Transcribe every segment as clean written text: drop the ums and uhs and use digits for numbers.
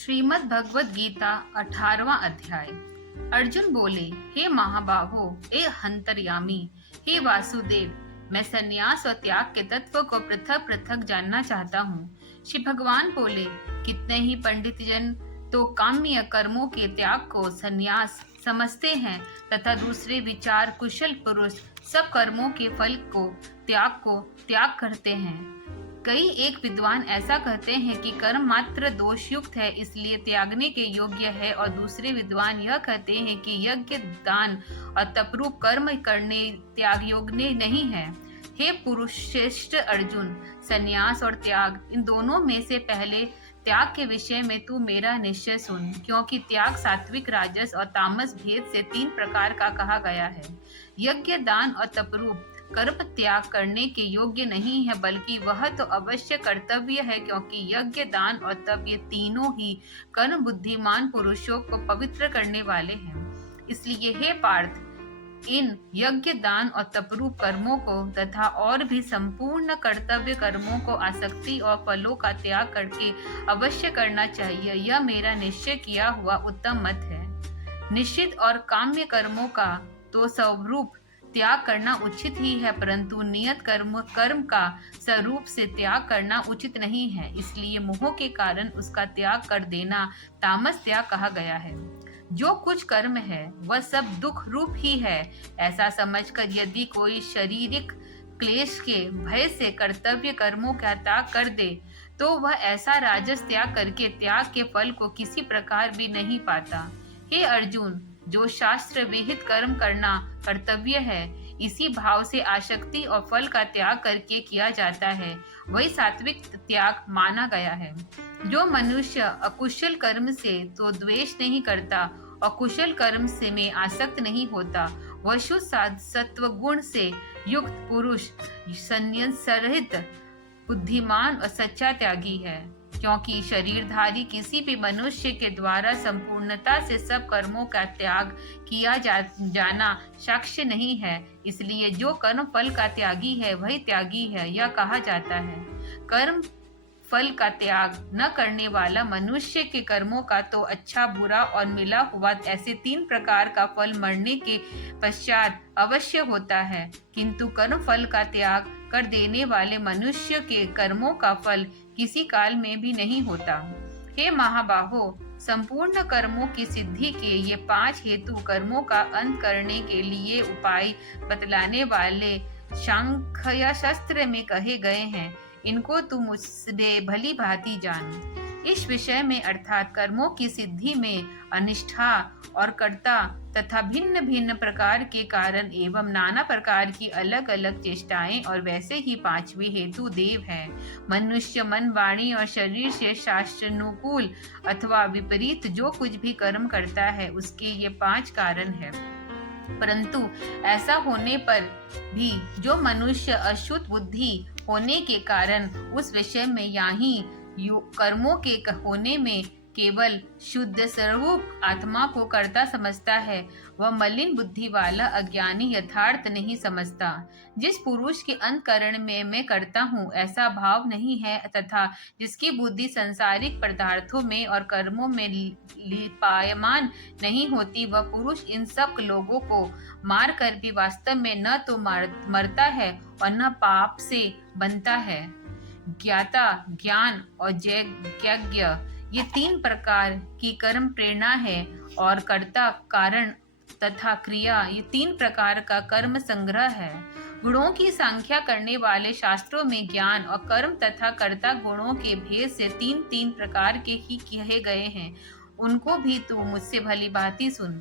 श्रीमद् भगवद गीता 18वां अध्याय। अर्जुन बोले, हे महाबाहो, हे हंतर्यामी, हे वासुदेव, मैं संन्यास और त्याग के तत्व को पृथक पृथक जानना चाहता हूँ। श्री भगवान बोले, कितने ही पंडित जन तो काम्य कर्मों के त्याग को संन्यास समझते हैं तथा दूसरे विचार कुशल पुरुष सब कर्मों के फल को त्याग करते हैं। कई एक विद्वान ऐसा कहते हैं कि कर्म मात्र दोष युक्त है, इसलिए त्यागने के योग्य है, और दूसरे विद्वान यह कहते हैं कि यज्ञ, दान और तपरूप कर्म करने त्याग योग्य नहीं है। हे पुरुषश्रेष्ठ अर्जुन, संन्यास और त्याग इन दोनों में से पहले त्याग के विषय में तू मेरा निश्चय सुन, क्योंकि त्याग सात्विक, राजस और तामस भेद से 3 प्रकार का कहा गया है। यज्ञ, दान और तपरूप कर्म त्याग करने के योग्य नहीं है, बल्कि वह तो अवश्य कर्तव्य है, क्योंकि यज्ञ, दान और तप ये तीनों ही कर्म बुद्धिमान पुरुषों को पवित्र करने वाले हैं। इसलिए हे पार्थ, इन यज्ञ, दान और तपरूप कर्मों को तथा और भी संपूर्ण कर्तव्य कर्मों को आसक्ति और फलों का त्याग करके अवश्य करना चाहिए। यह मेरा निश्चय किया हुआ उत्तम मत है। निश्चित और काम्य कर्मों का तो स्वरूप त्याग करना उचित ही है, परंतु नियत कर्म का स्वरूप से त्याग करना उचित नहीं है, इसलिए मोह के कारण उसका त्याग कर देना तामस त्याग कहा गया है। जो कुछ कर्म है वह सब दुख रूप ही है, ऐसा समझकर यदि कोई शारीरिक क्लेश के भय से कर्तव्य कर्मों का त्याग कर दे तो वह ऐसा राजस त्याग करके त्याग के फल को किसी प्रकार भी नहीं पाता। हे अर्जुन, जो शास्त्र विहित कर्म करना कर्तव्य है, इसी भाव से आसक्ति और फल का त्याग करके किया जाता है, वही सात्विक त्याग माना गया है। जो मनुष्य अकुशल कर्म से तो द्वेष नहीं करता और कुशल कर्म से में आसक्त नहीं होता, वह शुद्ध सत्व गुण से युक्त पुरुष, संन्यास रहित, बुद्धिमान और सच्चा त्यागी है। क्योंकि शरीरधारी किसी भी मनुष्य के द्वारा संपूर्णता से सब कर्मों का त्याग किया जाना साक्ष्य नहीं है, इसलिए जो कर्म फल का त्यागी है वही त्यागी है, यह कहा जाता है। कर्म फल का त्याग न करने वाला मनुष्य के कर्मों का तो अच्छा, बुरा और मिला हुआ ऐसे 3 प्रकार का फल मरने के पश्चात अवश्य होता है, किंतु कर्म फल का त्याग कर देने वाले मनुष्य के कर्मों का फल किसी काल में भी नहीं होता। हे महाबाहो, संपूर्ण कर्मों की सिद्धि के ये 5 हेतु कर्मों का अंत करने के लिए उपाय बतलाने वाले सांख्य शास्त्र में कहे गए हैं, इनको तू मुझसे भली भांति जान। इस विषय में अर्थात कर्मों की सिद्धि में अनिष्ठा और कर्ता तथा भिन्न भिन्न प्रकार के कारण एवं नाना प्रकार की अलग अलग चेष्टाएं और वैसे ही 5वीं हेतु देव है। मनुष्य मन, वाणी और शरीर से शास्त्रानुकूल अथवा विपरीत जो कुछ भी कर्म करता है, उसके ये 5 कारण है। परंतु ऐसा होने पर भी जो मनुष्य अशुद्ध बुद्धि होने के कारण उस विषय में यहाँ कर्मों के होने में केवल शुद्ध स्वरूप आत्मा को कर्ता समझता है, वह मलिन बुद्धि वाला अज्ञानी यथार्थ नहीं समझता। जिस पुरुष के अंतःकरण में मैं करता हूँ ऐसा भाव नहीं है तथा जिसकी बुद्धि संसारिक पदार्थों में और कर्मों में लिपायमान नहीं होती, वह पुरुष इन सब लोगों को मार कर भी वास्तव में न तो मरता है और न पाप से बनता है। ज्ञाता, ज्ञान और यज्ञ ये 3 प्रकार की कर्म प्रेरणा है, और कर्ता, कारण तथा क्रिया ये 3 प्रकार का कर्म संग्रह है। गुणों की संख्या करने वाले शास्त्रों में ज्ञान और कर्म तथा कर्ता गुणों के भेद से 3 प्रकार के ही कहे गए हैं, उनको भी तू मुझसे भली भांति सुन।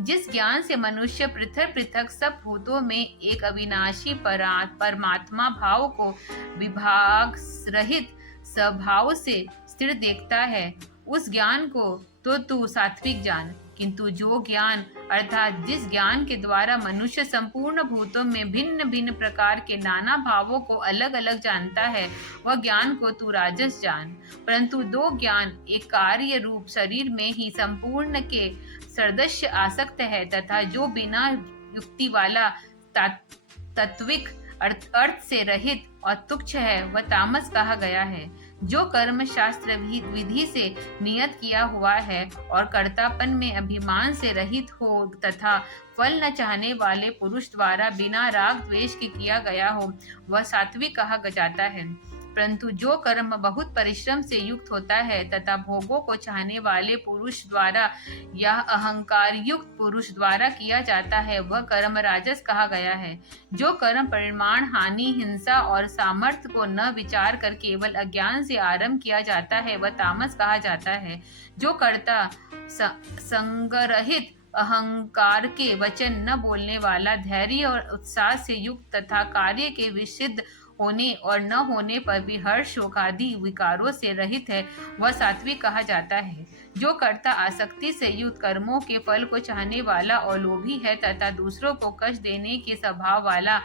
जिस ज्ञान से मनुष्य पृथक पृथक सब भूतों में एक अविनाशी परमात्मा भाव को विभाग रहित स्वभाव से स्थिर देखता है, उस ज्ञान को तो तू सात्विक जान। किंतु जो ज्ञान अर्थात जिस ज्ञान के द्वारा मनुष्य संपूर्ण भूतों में भिन्न भिन्न प्रकार के नाना भावों को अलग अलग जानता है, वह ज्ञान को तू राजस जान। परंतु 2 ज्ञान एक कार्य रूप शरीर में ही संपूर्ण के सदृश आसक्त है तथा जो बिना युक्ति वाला तात्विक अर्थ से रहित और तुच्छ है, वह तामस कहा गया है। जो कर्म शास्त्र विधि से नियत किया हुआ है और कर्तापन में अभिमान से रहित हो तथा फल न चाहने वाले पुरुष द्वारा बिना राग द्वेष के किया गया हो, वह सात्विक कहा जाता है। परंतु जो कर्म बहुत परिश्रम से युक्त होता है तथा भोगों को चाहने वाले पुरुष द्वारा या अहंकार युक्त पुरुष द्वारा किया जाता है, वह कर्म राजस कहा गया है। जो कर्म परिमाण, हानि, हिंसा और सामर्थ्य को न विचार कर केवल अज्ञान से आरंभ किया जाता है, वह तामस कहा जाता है। जो कर्ता संगरहित, अहंकार के वचन न बोलने वाला, धैर्य और उत्साह से युक्त तथा कार्य के विसिद्ध होने और न होने पर भी हर्ष, शोक आदि विकारों से रहित है, वह सात्विक कहा जाता है। जो कर्ता आसक्ति से युक्त, कर्मों के फल को चाहने वाला और लोभी है तथा दूसरों को कष्ट देने के स्वभाव वाला,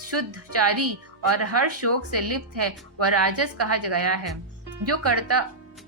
शुद्धचारी और हर्ष शोक से लिप्त है, वह राजस कहा गया है। जो कर्ता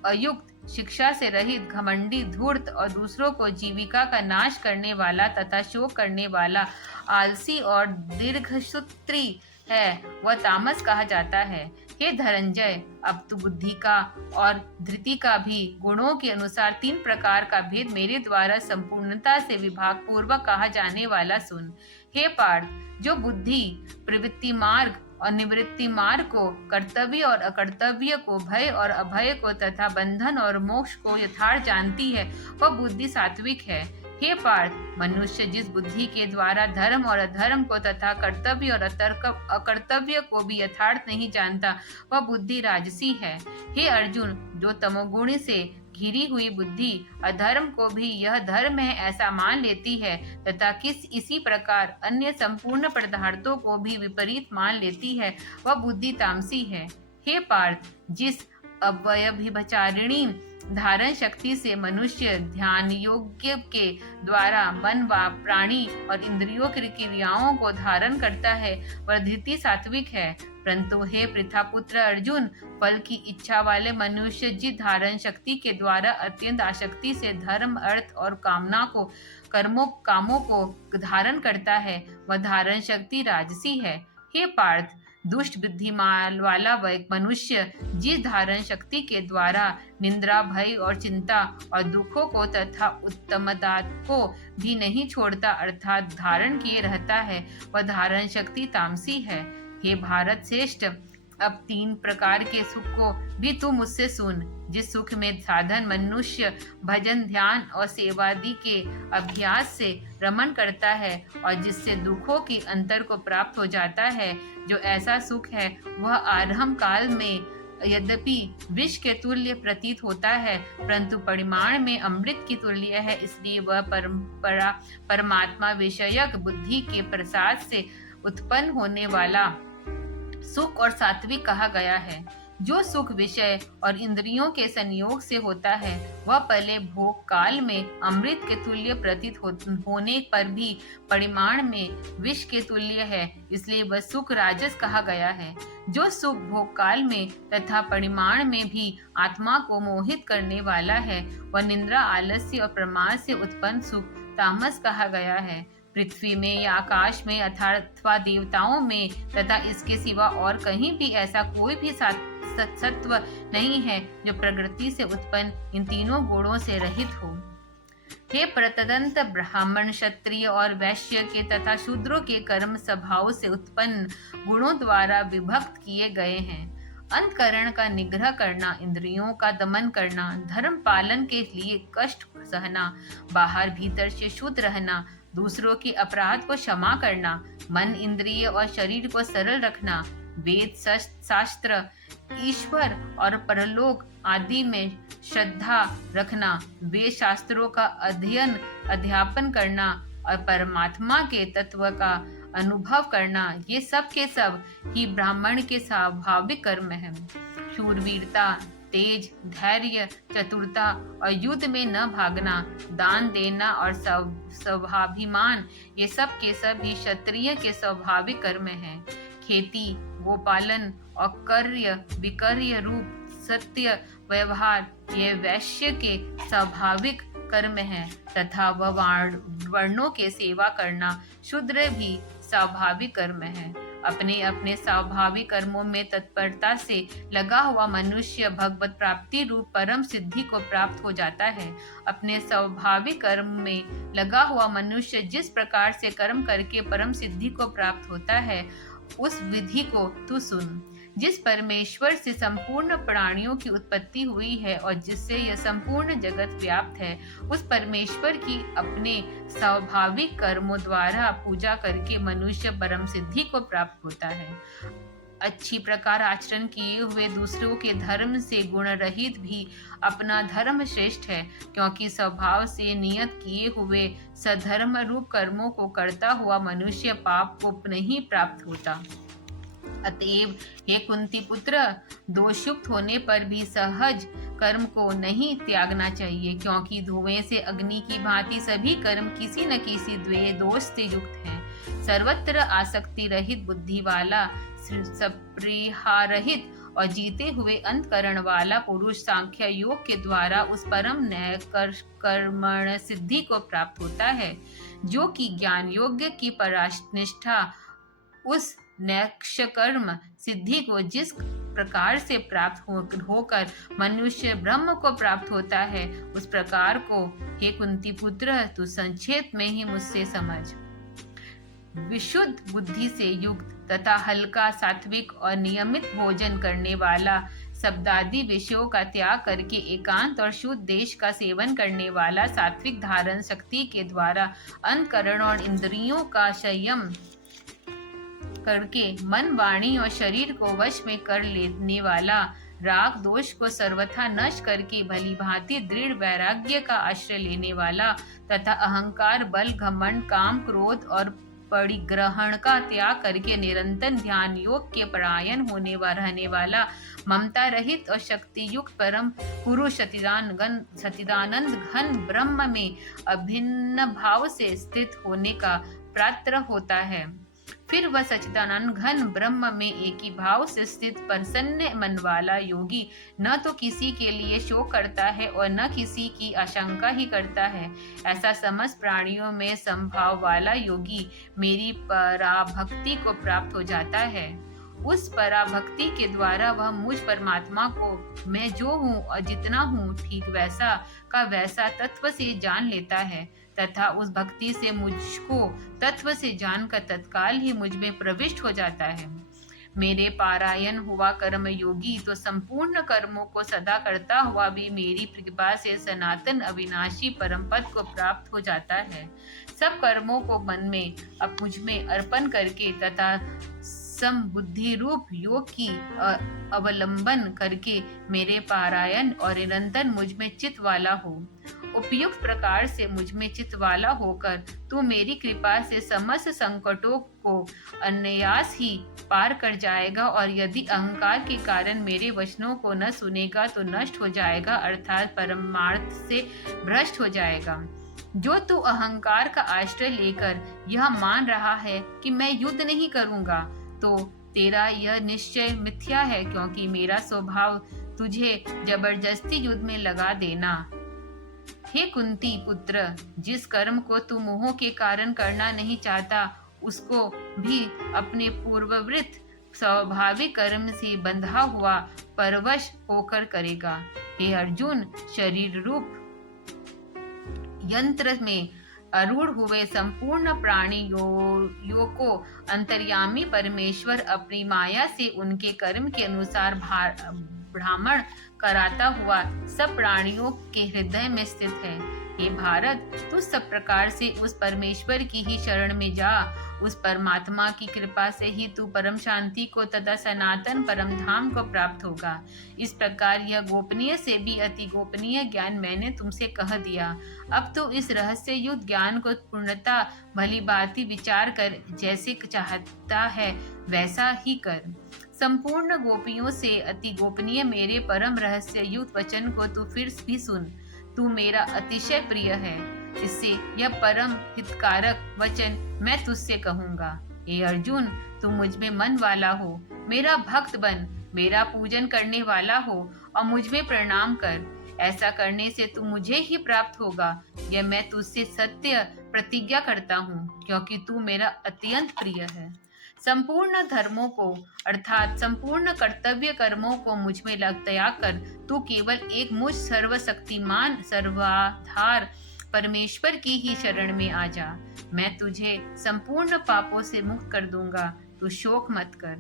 अयुक्त, शिक्षा से रहित, घमंडी, धूर्त और दूसरों को जीविका का नाश करने वाला तथा शोक करने वाला, आलसी और दीर्घसूत्री है, वह तामस कहा जाता है। हे धनंजय, अब तू बुद्धि का और धृति का भी गुणों के अनुसार 3 प्रकार का भेद मेरे द्वारा संपूर्णता से विभाग पूर्वक कहा जाने वाला सुन। हे पार्थ, जो बुद्धि प्रवृत्ति मार्ग और निवृत्ति मार्ग को, कर्तव्य और अकर्तव्य को, भय और अभय को तथा बंधन और मोक्ष को यथार्थ जानती है, वह बुद्धि सात्विक है। हे पार्थ, मनुष्य जिस बुद्धि के द्वारा धर्म और अधर्म को तथा कर्तव्य और अकर्तव्य को भी यथार्थ नहीं जानता, वह बुद्धि राजसी है। हे अर्जुन, जो तमोगुण से घिरी हुई बुद्धि अधर्म को भी यह धर्म है ऐसा मान लेती है तथा इसी प्रकार अन्य संपूर्ण पदार्थों को भी विपरीत मान लेती है, वह बुद्धि तामसी है। हे पार्थ, जिस अव्यभिचारिणी धारण शक्ति से मनुष्य ध्यान योग्य के द्वारा मन व प्राणी और इंद्रियों की क्रियाओं को धारण करता है, वह धृति सात्विक है। परंतु हे पृथापुत्र अर्जुन, फल की इच्छा वाले मनुष्य जिस धारण शक्ति के द्वारा अत्यंत आसक्ति से धर्म, अर्थ और कामों को धारण करता है, वह धारण शक्ति राजसी है। हे पार्थ, दुष्ट बुद्धिमान वाला मनुष्य जिस धारण शक्ति के द्वारा निंद्रा, भय और चिंता और दुखों को तथा उत्तमदात को भी नहीं छोड़ता अर्थात धारण किए रहता है, वह धारण शक्ति तामसी है। हे भारत श्रेष्ठ, अब 3 प्रकार के सुख को भी तू मुझसे सुन। जिस सुख में साधन मनुष्य भजन, ध्यान और सेवादि के अभ्यास से रमण करता है और जिससे दुखों की अंतर को प्राप्त हो जाता है, जो ऐसा सुख है वह आरंभ काल में यद्यपि विष के तुल्य प्रतीत होता है, परंतु परिमाण में अमृत की तुल्य है। इसलिए वह परमात्मा विषयक बुद्धि के प्रसाद से उत्पन्न होने वाला सुख और सात्विक कहा गया है। जो सुख विषय और इंद्रियों के संयोग से होता है, वह पहले भोग काल में अमृत के तुल्य प्रतीत होने पर भी परिमाण में विष के तुल्य है, इसलिए वह सुख राजस कहा गया है। जो सुख भोग काल में तथा परिमाण में भी आत्मा को मोहित करने वाला है, वह निंद्रा, आलस्य और प्रमाद से उत्पन्न सुख तामस कहा गया है। पृथ्वी में या आकाश में अथवा देवताओं में तथा इसके सिवा और कहीं भी ऐसा कोई भी सत्व नहीं है जो प्रकृति से उत्पन्न इन 3 गुणों से रहित हो। हे प्रतदंत, ब्राह्मण, क्षत्रिय और वैश्य के तथा शूद्रों के कर्म स्वभाव से उत्पन्न गुणों द्वारा विभक्त किए गए हैं। अंतकरण का निग्रह करना, इंद्रियों का दमन करना, धर्म पालन के लिए कष्ट सहना, बाहर भीतर से शुद्ध रहना, दूसरों के अपराध को क्षमा करना, मन, इंद्रिय और शरीर को सरल रखना, वेद शास्त्र, ईश्वर और परलोक आदि में श्रद्धा रखना, वेद शास्त्रों का अध्यापन करना और परमात्मा के तत्व का अनुभव करना, ये सब के सब ही ब्राह्मण के स्वाभाविक कर्म हैं। शूरवीरता, तेज, धैर्य, चतुरता और युद्ध में न भागना, दान देना और स्वाभिमान, ये सब के सब ही क्षत्रिय के स्वाभाविक कर्म हैं। खेती, गोपालन और कर्य विकर्य रूप सत्य व्यवहार, ये वैश्य के स्वाभाविक कर्म हैं तथा वह वर्णों के सेवा करना शूद्र भी स्वाभाविक कर्म है। अपने अपने स्वाभाविक कर्मों में तत्परता से लगा हुआ मनुष्य भगवत प्राप्ति रूप परम सिद्धि को प्राप्त हो जाता है। अपने स्वाभाविक कर्म में लगा हुआ मनुष्य जिस प्रकार से कर्म करके परम सिद्धि को प्राप्त होता है, उस विधि को तू सुन। जिस परमेश्वर से संपूर्ण प्राणियों की उत्पत्ति हुई है और जिससे यह संपूर्ण जगत व्याप्त है, उस परमेश्वर की अपने स्वाभाविक कर्मों द्वारा पूजा करके मनुष्य परम सिद्धि को प्राप्त होता है। अच्छी प्रकार आचरण किए हुए दूसरों के धर्म से गुण रहित भी अपना धर्म श्रेष्ठ है, क्योंकि स्वभाव से नियत किए हुए सधर्म रूप कर्मों को करता हुआ मनुष्य पाप को नहीं प्राप्त होता। अतएव हे कुंती पुत्र, दोषयुक्त होने पर भी सहज कर्म को नहीं त्यागना चाहिए, क्योंकि धुएं से अग्नि की भांति सभी कर्म किसी न किसी दोष से युक्त हैं। सर्वत्र आसक्ति रहित बुद्धि वाला, सप्रिहारहित और जीते हुए अंतकरण वाला पुरुष सांख्य योग के द्वारा उस परम न्याय कर्मण सिद्धि को प्राप्त होता है, जो कि ज्ञान योग्य की परानिष्ठा उस नैक्ष्यकर्म सिद्धि को जिस प्रकार से प्राप्त होकर मनुष्य ब्रह्म को प्राप्त होता है, उस प्रकार को हे कुंती पुत्र तू संक्षेप में ही मुझसे समझ। विशुद्ध बुद्धि से युक्त तथा हल्का, सात्विक और नियमित भोजन करने वाला, शब्दादि विषयों का त्याग करके एकांत और शुद्ध देश का सेवन करने वाला, सात्विक धारण शक्ति के द्वारा अंतकरण और इंद्रियों का संयम करके मन, वाणी और शरीर को वश में कर लेने वाला, राग दोष को सर्वथा नष्ट करके भली भांति दृढ़ वैराग्य का आश्रय लेने वाला तथा अहंकार, बल, घमंड, काम, क्रोध और परिग्रहण का त्याग करके निरंतर ध्यान योग के परायण होने व रहने वाला, ममता रहित और शक्ति युक्त परम पुरुष सच्चिदानंद घन ब्रह्म में अभिन्न भाव से स्थित होने का पात्र होता है। फिर वह सच्चिदानंद घन ब्रह्म में एक ही भाव से स्थित प्रसन्न मन वाला योगी न तो किसी के लिए शोक करता है और न किसी की आशंका ही करता है। ऐसा समस्त प्राणियों में संभाव वाला योगी मेरी पराभक्ति को प्राप्त हो जाता है। उस पराभक्ति के द्वारा वह मुझ परमात्मा को मैं जो हूँ और जितना हूँ ठीक वैसा का वैसा तत्व से जान लेता है तथा उस भक्ति से मुझको तत्व से जानकर तत्काल ही मुझ में प्रविष्ट हो जाता है। मेरे पारायण हुआ कर्म योगी तो संपूर्ण कर्मों को सदा करता हुआ भी मेरी कृपा से सनातन अविनाशी परम पद को प्राप्त हो जाता है। सब कर्मों को मन में अब मुझ में अर्पण करके तथा समबुद्धि रूप योग की अवलंबन करके मेरे पारायण और निरंतर मुझ में चित्त वाला हो। उपयुक्त प्रकार से मुझ में चित्त वाला होकर तू मेरी कृपा से समस्त संकटों को अनायास ही पार कर जाएगा और यदि अहंकार के कारण मेरे वचनों को न सुनेगा तो नष्ट हो जाएगा, अर्थात परमार्थ से भ्रष्ट हो जाएगा। जो तू अहंकार का आश्रय लेकर यह मान रहा है कि मैं युद्ध नहीं करूंगा, तो तेरा यह निश्चय मिथ्या है, क्योंकि मेरा स्वभाव तुझे जबरदस्ती युद्ध में लगा देना। हे कुंती पुत्र, जिस कर्म को तू मोह के कारण करना नहीं चाहता, उसको भी अपने पूर्ववृत्त स्वाभाविक कर्म से बंधा हुआ परवश होकर करेगा। हे अर्जुन, शरीर रूप यंत्र में आरूढ़ हुए संपूर्ण प्राणियों को अंतर्यामी परमेश्वर अपनी माया से उनके कर्म के अनुसार भ्रमण कराता हुआ सब प्राणियों के हृदय में स्थित है। हे भारत, तू सब प्रकार से उस परमेश्वर की ही शरण में जा। उस परमात्मा की कृपा से ही तू परम शांति को तथा सनातन परम धाम को प्राप्त होगा। इस प्रकार यह गोपनीय से भी अति गोपनीय ज्ञान मैंने तुमसे कह दिया। अब तो इस रहस्य युक्त ज्ञान को पूर्णता भली भांति विचार कर जैसे चाहता है वैसा ही कर। संपूर्ण गोपियों से अति गोपनीय मेरे परम रहस्य युक्त वचन को तू फिर भी सुन। तू मेरा अतिशय प्रिय है, इससे यह परम हितकारक वचन मैं तुझसे कहूँगा। हे अर्जुन, तू मुझ में मन वाला हो, मेरा भक्त बन, मेरा पूजन करने वाला हो और मुझ में प्रणाम कर। ऐसा करने से तू मुझे ही प्राप्त होगा, यह मैं तुझसे सत्य प्रतिज्ञा करता हूँ, क्योंकि तू मेरा अत्यंत प्रिय है। संपूर्ण धर्मों को अर्थात संपूर्ण कर्तव्य कर्मों को मुझ में त्याग कर तू केवल एक मुझ सर्वशक्तिमान सर्वाधार परमेश्वर की ही शरण में आ जा। मैं तुझे संपूर्ण पापों से मुक्त कर दूंगा, तू शोक मत कर।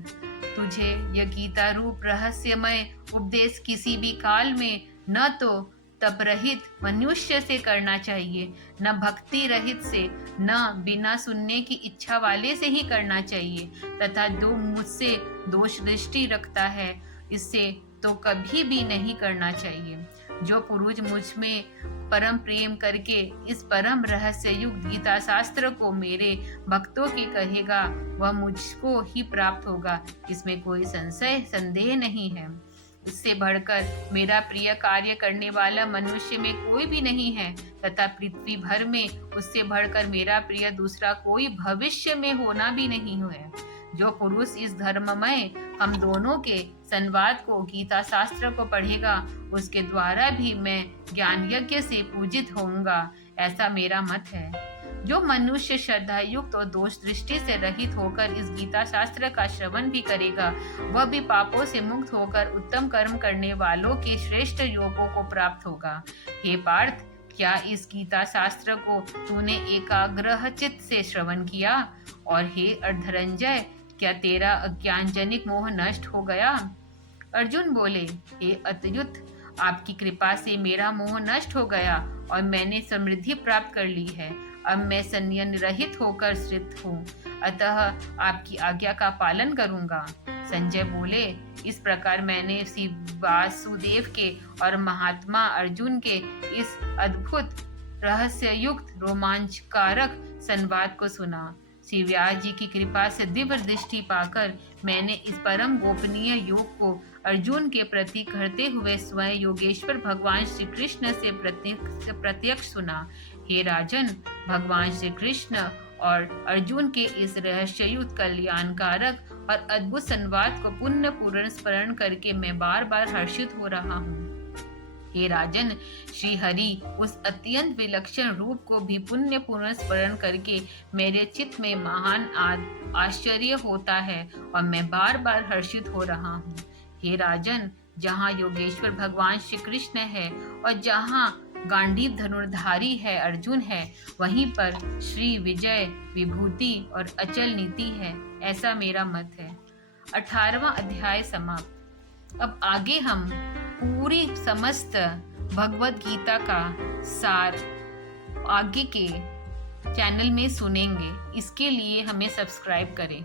तुझे यह गीता रूप रहस्यमय उपदेश किसी भी काल में न तो तप रहित मनुष्य से करना चाहिए, न भक्ति रहित से, न बिना सुनने की इच्छा वाले से ही करना चाहिए, तथा जो मुझसे दोष दृष्टि रखता है इससे तो कभी भी नहीं करना चाहिए। जो पुरुष मुझ में परम प्रेम करके इस परम रहस्य युक्त गीता शास्त्र को मेरे भक्तों की कहेगा वह मुझको ही प्राप्त होगा, इसमें कोई संदेह नहीं है। इससे बढ़कर मेरा प्रिय कार्य करने वाला मनुष्य में कोई भी नहीं है, तथा पृथ्वी भर में उससे बढ़कर मेरा प्रिय दूसरा कोई भविष्य में होना भी नहीं है। जो पुरुष इस धर्ममय हम दोनों के संवाद को गीता शास्त्र को पढ़ेगा उसके द्वारा भी मैं ज्ञान यज्ञ से पूजित होऊंगा, ऐसा मेरा मत है। जो मनुष्य श्रद्धा युक्त और दोष दृष्टि से रहित होकर इस गीता शास्त्र का श्रवण भी करेगा वह भी पापों से मुक्त होकर उत्तम कर्म करने वालों के श्रेष्ठ योगों को प्राप्त होगा। हे पार्थ, क्या इस गीता शास्त्र को तूने एकाग्रह चित्त से श्रवण किया? और हे अर्धरंजय, क्या तेरा अज्ञानजनिक मोह नष्ट हो गया? अर्जुन बोले, हे अतयुत, आपकी कृपा से मेरा मोह नष्ट हो गया और मैंने समृद्धि प्राप्त कर ली है। अब मैं संयम रहित होकर स्थित हूँ, अतः आपकी आज्ञा का पालन करूंगा। संजय बोले, इस प्रकार मैंने श्री वासुदेव के और महात्मा अर्जुन के इस अद्भुत रहस्य युक्त रोमांचकारक संवाद को सुना। श्री व्यास जी की कृपा से दिव्य दृष्टि पाकर मैंने इस परम गोपनीय योग को अर्जुन के प्रति करते हुए स्वयं योगेश्वर भगवान श्री कृष्ण से प्रत्यक्ष सुना। हे राजन, भगवान श्री कृष्ण और अर्जुन के इस रहस्ययुक्त कल्याणकारक और अद्भुत संवाद को पुण्य पूर्ण स्मरण करके मैं बार बार हर्षित हो रहा हूँ। हे राजन, श्री हरि उस अत्यंत विलक्षण रूप को भी पुण्य पूर्ण स्मरण करके मेरे चित्त में महान आश्चर्य होता है और मैं बार बार हर्षित हो रहा हूँ। हे राजन, जहाँ योगेश्वर भगवान श्री कृष्ण है और जहाँ गांडीव धनुर्धारी है अर्जुन है, वहीं पर श्री विजय विभूति और अचल नीति है, ऐसा मेरा मत है। 18वां अध्याय समाप्त। अब आगे हम पूरी समस्त भगवत गीता का सार आगे के चैनल में सुनेंगे। इसके लिए हमें सब्सक्राइब करें।